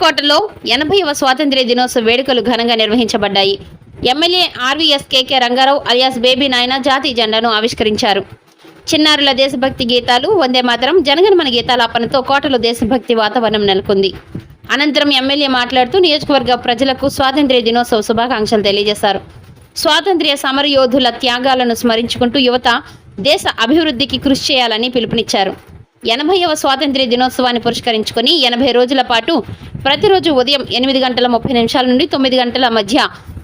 బొబ్బిలికోటలో 80వ స్వాతంత్ర్య దినోత్సవ వేడుకలు ఘనంగా నిర్వహించబడ్డాయి. ఎమ్మెల్యే ఆర్వీఎస్ కేకే రంగారావు అలియాస్ బేబీ నాయన జాతీయ జెండాను ఆవిష్కరించారు. చిన్నారుల దేశభక్తి గీతాలు, వందే మాతరం, జనగణమన గీతాలాపనతో కోటలో దేశభక్తి వాతావరణం నెలకొంది. అనంతరం ఎమ్మెల్యే మాట్లాడుతూ నియోజకవర్గ ప్రజలకు స్వాతంత్ర్య దినోత్సవ శుభాకాంక్షలు తెలియజేశారు. స్వాతంత్ర్య సమరయోధుల త్యాగాలను స్మరించుకుంటూ యువత దేశ అభివృద్ధికి కృషి చేయాలని పిలుపునిచ్చారు. 80వ స్వాతంత్ర్య దినోత్సవాన్ని పురస్కరించుకొని 80 రోజుల పాటు ప్రతిరోజు ఉదయం 8:30 నుండి 9 గంటల మధ్య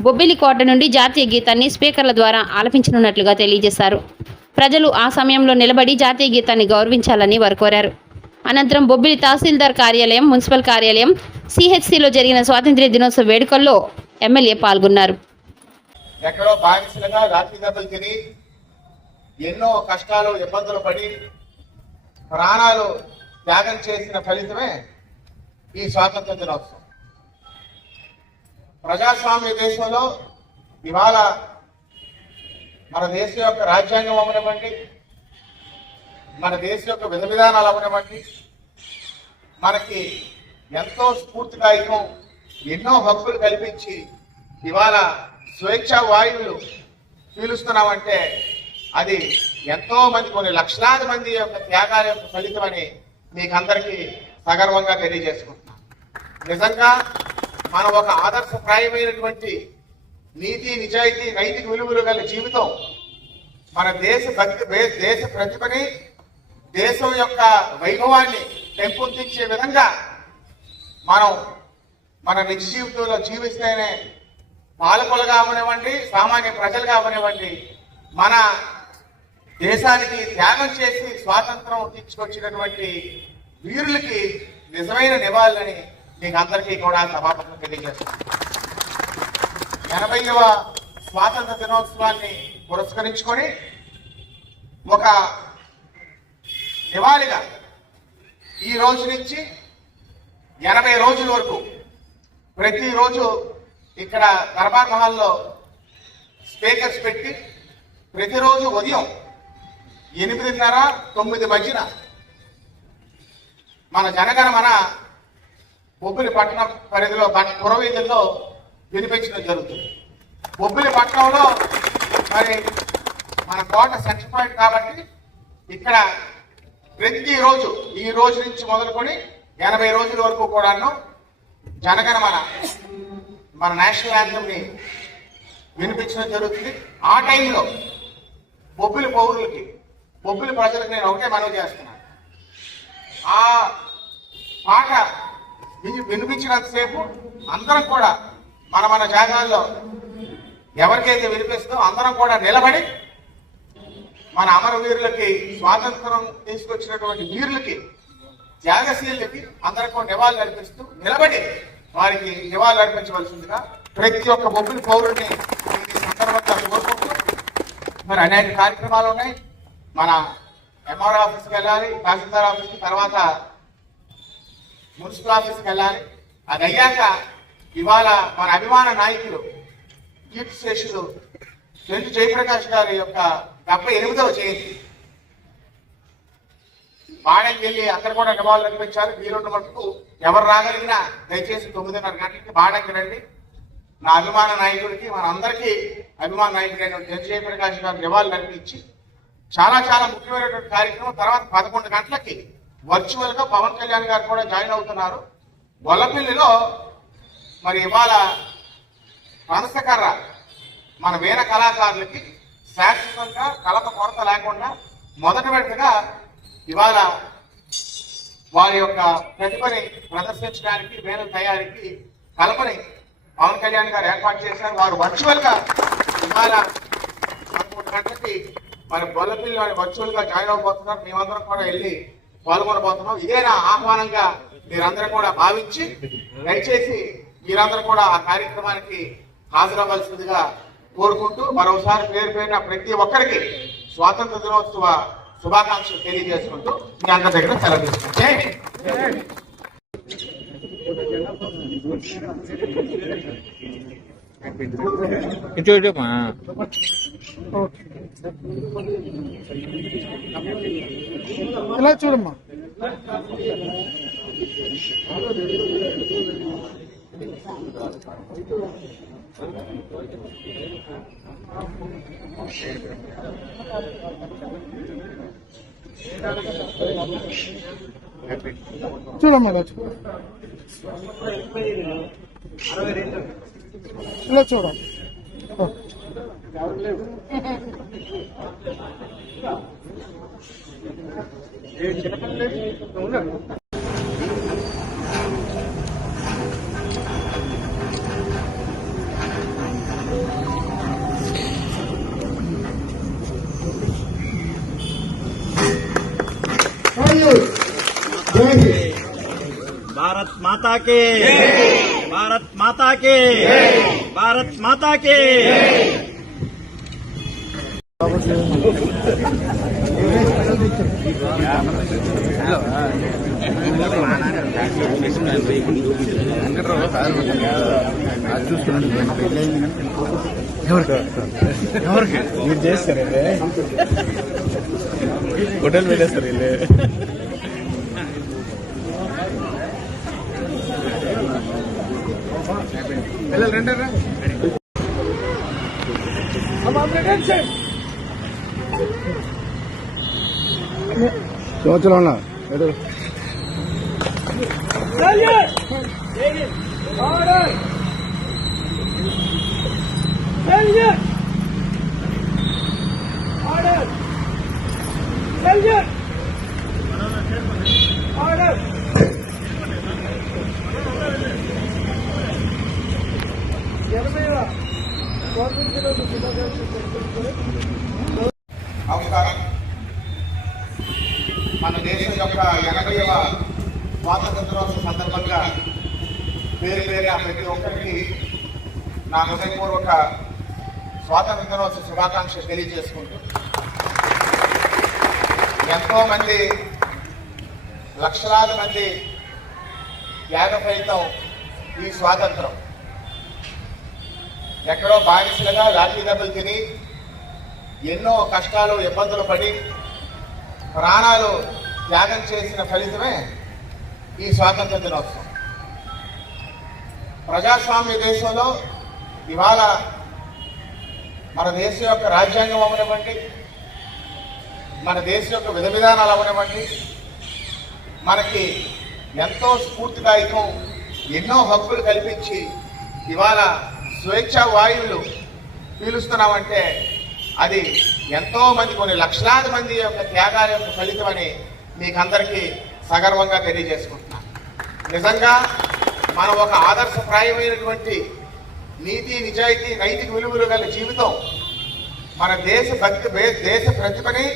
బొబ్బిలికోట నుండి జాతీయ గీతాన్ని స్పీకర్ల ద్వారా ఆలపించనున్నట్లుగా తెలియజేశారు. ప్రజలు ఆ సమయంలో నిలబడి జాతీయ గీతాన్ని గౌరవించాలని వారు కోరారు. అనంతరం బొబ్బిలి తహసీల్దార్ కార్యాలయం, మున్సిపల్ కార్యాలయం, సిహెచ్సిలో జరిగిన స్వాతంత్ర్య దినోత్సవ వేడుకల్లో ఎమ్మెల్యే పాల్గొన్నారు. ఎక్కడో బానిసలుగా రాత్రి దెబ్బలు తిని ఎన్నో కష్టాలు ఇబ్బందులు పడి ప్రాణాలు త్యాగం చేసిన ఫలితమే ఈ స్వాతంత్ర దినోత్సవం. ప్రజాస్వామ్య దేశంలో ఇవాళ మన దేశం యొక్క రాజ్యాంగం అవనివ్వండి, మన దేశం యొక్క విధ విధానాలు అవనివ్వండి, మనకి ఎంతో స్ఫూర్తిదాయకం, ఎన్నో హక్కులు కల్పించి ఇవాళ స్వేచ్ఛా వాయువులు పీలుస్తున్నామంటే అది ఎంతో మంది, కొన్ని లక్షలాది మంది యొక్క త్యాగాల యొక్క ఫలితమని మీకు అందరికీ సగర్వంగా తెలియజేసుకుంటున్నాం. నిజంగా మనం ఒక ఆదర్శప్రాయమైనటువంటి నీతి, నిజాయితీ, నైతిక విలువలు గల జీవితం, మన దేశ ప్రతిభని, దేశం యొక్క వైభవాన్ని పెంపొందించే విధంగా మనం మన నిజ జీవితంలో జీవిస్తేనే పాలకులుగా అవనివ్వండి, సామాన్య ప్రజలుగా అవనివ్వండి, మన దేశానికి త్యాగం చేసి స్వాతంత్రం తీసుకొచ్చినటువంటి వీరులకి నిజమైన నివాళులని మీకు అందరికీ కూడా సభాపతిని తెలియజేస్తున్నాను. 80వ స్వాతంత్ర దినోత్సవాన్ని పురస్కరించుకొని ఒక నివాళిగా ఈ రోజు నుంచి 80 రోజుల వరకు ప్రతిరోజు ఇక్కడ దర్బార్ మహల్లో స్పీకర్స్ పెట్టి ప్రతిరోజు ఉదయం 8:30-9 మధ్యన మన జనగణమన బొబ్బిలి పట్టణం పరిధిలో పురవీధుల్లో వినిపించడం జరుగుతుంది. బొబ్బిలి పట్టణంలో మరి మన కోట సెంటర్ పాయింట్ కాబట్టి ఇక్కడ ప్రతిరోజు ఈ రోజు నుంచి మొదలుకొని 80 రోజుల వరకు కూడాను జనగణమన మన నేషనల్ యాంథమ్ని వినిపించడం జరుగుతుంది. ఆ టైంలో బొబ్బిలి పౌరులకి, బొబ్బిలి ప్రజలకు నేను ఒకటే మనవి చేస్తున్నాను, ఆ పాట వినిపించినంతసేపు అందరం కూడా మన జాగాల్లో ఎవరికైతే వినిపిస్తుందో అందరం కూడా నిలబడి మన అమరవీరులకి, స్వాతంత్రం తీసుకొచ్చినటువంటి వీరులకి, త్యాగశీలకి అందరికీ నివాళులు అర్పిస్తూ నిలబడి వారికి నివాళులు అర్పించవలసిందిగా ప్రతి ఒక్క బొబ్బిలి పౌరుడిని సందర్భంగా కోరుకుంటూ, మరి అనేక కార్యక్రమాలు ఉన్నాయి. మన ఎంఆర్ ఆఫీస్కి వెళ్ళాలి, తహసీల్దార్ ఆఫీస్కి, తర్వాత మున్సిపల్ ఆఫీస్కి వెళ్ళాలి. అది అయ్యాక ఇవాళ మన అభిమాన నాయకులు కీర్తి శేషులు చెంచు జయప్రకాష్ గారి యొక్క 78వ జయంతి బాడెంకి వెళ్ళి అక్కడ కూడా నివాళులు అర్పించాలి. వీరున్న మటుకు ఎవరు రాగలిగినా దయచేసి 9:30 గంటలకి బాడెంకి రండి. నా అభిమాన నాయకుడికి, మన అందరికీ అభిమాన నాయకుడైన చెంచు జయప్రకాష్ గారు నివాళులు అర్పించి చాలా చాలా ముఖ్యమైనటువంటి కార్యక్రమం. తర్వాత 11 గంటలకి వర్చువల్ గా పవన్ కళ్యాణ్ గారు కూడా జాయిన్ అవుతున్నారు. గొల్లపల్లిలో మరి ఇవాళ పనసకర్ర మన వీర కళాకారులకి శాశ్వతంగా కలప కొరత లేకుండా మొదటి విడతగా ఇవాళ వారి యొక్క ప్రతిభని ప్రదర్శించడానికి, వీణల తయారీకి కలపని పవన్ కళ్యాణ్ గారు ఏర్పాటు చేశారు. వారు వర్చువల్ గా ఇవాళ 11 గంటలకి మరి గొల్లపల్లి వర్చువల్ గా జాయిన్ అవబోతున్నారు. మేమందరం కూడా వెళ్ళి పాల్గొనబోతున్నాం. ఇదే నా ఆహ్వానంగా మీరందరూ కూడా భావించి దయచేసి మీరందరూ కూడా ఆ కార్యక్రమానికి హాజరవ్వాల్సిందిగా కోరుకుంటూ మరోసారి పేరున ప్రతి ఒక్కరికి స్వాతంత్ర దినోత్సవ శుభాకాంక్షలు తెలియజేసుకుంటూ మీ అందరి దగ్గర సెలవు తీసుకుంటాం. ఇలా చూడమ్మా. చూడమ్మా ఇలా చూడం भारत माता के भारत माता के भारत माता के మీరు చేస్తారంటే హోటల్ పెట్టేస్తారు వీళ్ళు పిల్లలు రెండరా సంవత్సరం అన్నా నమస్కారం. మన దేశం యొక్క 80వ స్వాతంత్ర దినోత్సవం సందర్భంగా పేరు పేరున ప్రతి ఒక్కరికి నా హృదయపూర్వక స్వాతంత్ర దినోత్సవ శుభాకాంక్షలు తెలియజేసుకుంటూ, ఎంతో మంది లక్షలాది మంది త్యాగ ఫలితం ఈ స్వాతంత్రం. ఎక్కడో బానిసలుగా లాఠీ దెబ్బలు తిని ఎన్నో కష్టాలు ఇబ్బందులు పడి ప్రాణాలు త్యాగం చేసిన ఫలితమే ఈ స్వాతంత్ర దినోత్సవం. ప్రజాస్వామ్య దేశంలో ఇవాళ మన దేశం యొక్క రాజ్యాంగం అవనివ్వండి, మన దేశం యొక్క విధ విధానాలు అవనివ్వండి, మనకి ఎంతో స్ఫూర్తిదాయకం, ఎన్నో హక్కులు కల్పించి ఇవాళ స్వేచ్ఛా వాయువులు పీలుస్తున్నామంటే అది ఎంతో మంది, కొన్ని లక్షలాది మంది యొక్క త్యాగాల యొక్క ఫలితమని మీకు అందరికీ సగర్వంగా తెలియజేసుకుంటున్నాను. నిజంగా మనం ఒక ఆదర్శప్రాయమైనటువంటి నీతి, నిజాయితీ, నైతిక విలువలు గల జీవితం, మన దేశ భక్తి, దేశ ప్రతిభని,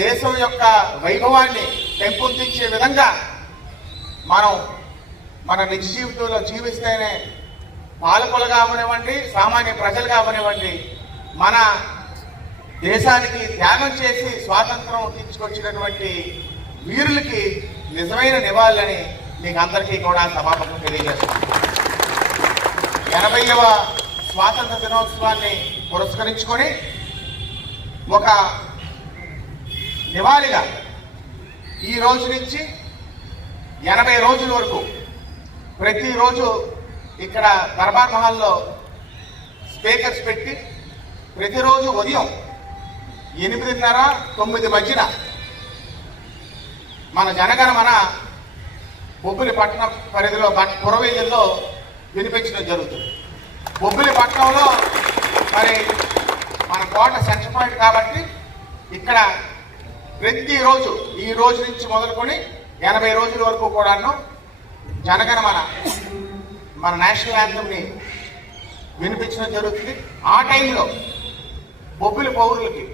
దేశం యొక్క వైభవాన్ని పెంపొందించే విధంగా మనం మన నిజ జీవితంలో జీవిస్తేనే పాలకులుగా అవనివ్వండి, సామాన్య ప్రజలుగా అవనివ్వండి, మన దేశానికి త్యాగం చేసి స్వాతంత్రం తీసుకొచ్చినటువంటి వీరులకి నిజమైన నివాళులని మీకు అందరికీ కూడా సభాపతి తెలియజేస్తున్నాను. 80వ స్వాతంత్ర దినోత్సవాన్ని పురస్కరించుకొని ఒక నివాళిగా ఈ రోజు నుంచి 80 రోజుల వరకు ప్రతిరోజు ఇక్కడ దర్బార్ మహల్లో స్పీకర్స్ పెట్టి ప్రతిరోజు ఉదయం 8:30-9 మధ్యన మన జనగణమన బొబ్బిలి పట్టణం పరిధిలో పురవీధుల్లో వినిపించడం జరుగుతుంది. బొబ్బిలి పట్టణంలో మరి మన కోట సెంటర్ పాయింట్ కాబట్టి ఇక్కడ ప్రతిరోజు ఈ రోజు నుంచి మొదలుకొని 80 రోజుల వరకు కూడాను జనగణమన మన నేషనల్ యాంథమ్ని వినిపించడం జరుగుతుంది. ఆ టైంలో బొబ్బిలి పౌరులకి,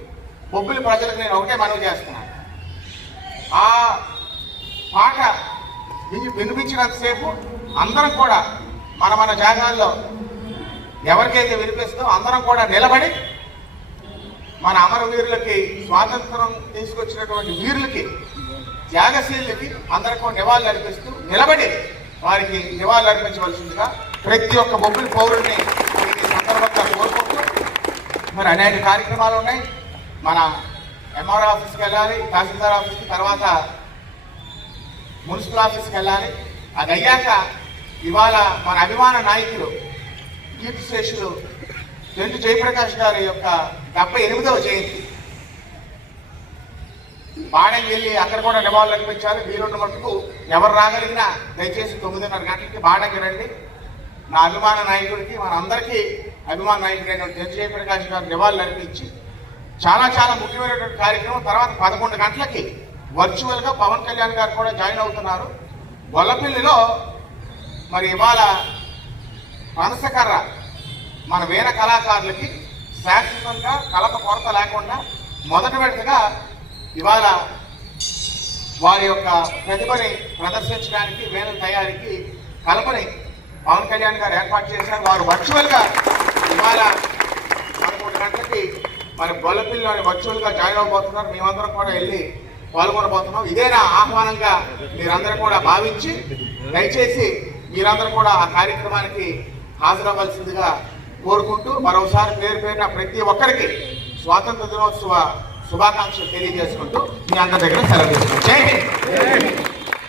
బొబ్బిలి ప్రజలకు నేను ఒకటే మనవి చేస్తున్నాను, ఆ పాట వినిపించినంతసేపు అందరం కూడా మన మన జాగాల్లో ఎవరికైతే వినిపిస్తుందో అందరం కూడా నిలబడి మన అమరవీరులకి, స్వాతంత్రం తీసుకొచ్చినటువంటి వీరులకి, త్యాగశీలకి అందరికీ నివాళులు అర్పిస్తూ నిలబడి వారికి నివాళులు అర్పించవలసిందిగా ప్రతి ఒక్క బొబ్బిలి పౌరుల్ని ఈ సందర్భంగా కోరుకుంటూ, మరి అనేక కార్యక్రమాలు ఉన్నాయి. మన ఎంఆర్ ఆఫీస్కి వెళ్ళాలి, తహసీల్దార్ ఆఫీస్కి, తర్వాత మున్సిపల్ ఆఫీస్కి వెళ్ళాలి. అది అయ్యాక ఇవాళ మన అభిమాన నాయకులు కీర్తిశేషులు తెంటు జయప్రకాష్ గారి యొక్క 78వ జయంతి. బాణం వెళ్ళి అక్కడ కూడా నివాళులు అర్పించాలి. వీలున్న మటుకు ఎవరు రాగలిగినా దయచేసి 9:30 గంటలకి బాణకి రండి. నా అభిమాన నాయకుడికి మనందరికీ అభిమాన నాయకుడైన తెంటు జయప్రకాష్ గారు నివాళులు అర్పించి చాలా చాలా ముఖ్యమైనటువంటి కార్యక్రమం. తర్వాత 11 గంటలకి వర్చువల్గా పవన్ కళ్యాణ్ గారు కూడా జాయిన్ అవుతున్నారు. గొల్లపల్లిలో మరి ఇవాళ పనసకర్ర మన వీణ కళాకారులకి శాశ్వతంగా కలప కొరత లేకుండా మొదటి విడతగా ఇవాళ వారి యొక్క ప్రతిభని ప్రదర్శించడానికి వీణ తయారీకి కలపని పవన్ కళ్యాణ్ గారు ఏర్పాటు చేశారు. వారు వర్చువల్గా ఇవాళ 11 గంటలకి మరి గొల్లపల్లిలోని వర్చువల్గా జాయిన్ అవ్వబోతున్నారు. మేమందరం కూడా వెళ్ళి పాల్గొనబోతున్నాం. ఇదే నా ఆహ్వానంగా మీరందరూ కూడా భావించి దయచేసి మీరందరూ కూడా ఆ కార్యక్రమానికి హాజరవ్వాల్సిందిగా కోరుకుంటూ మరోసారి పేరు పేరున ప్రతి ఒక్కరికి స్వాతంత్ర దినోత్సవ శుభాకాంక్షలు తెలియజేసుకుంటూ మీ అందరి దగ్గర సెలవు తీసుకుంటాం. జై హింద్.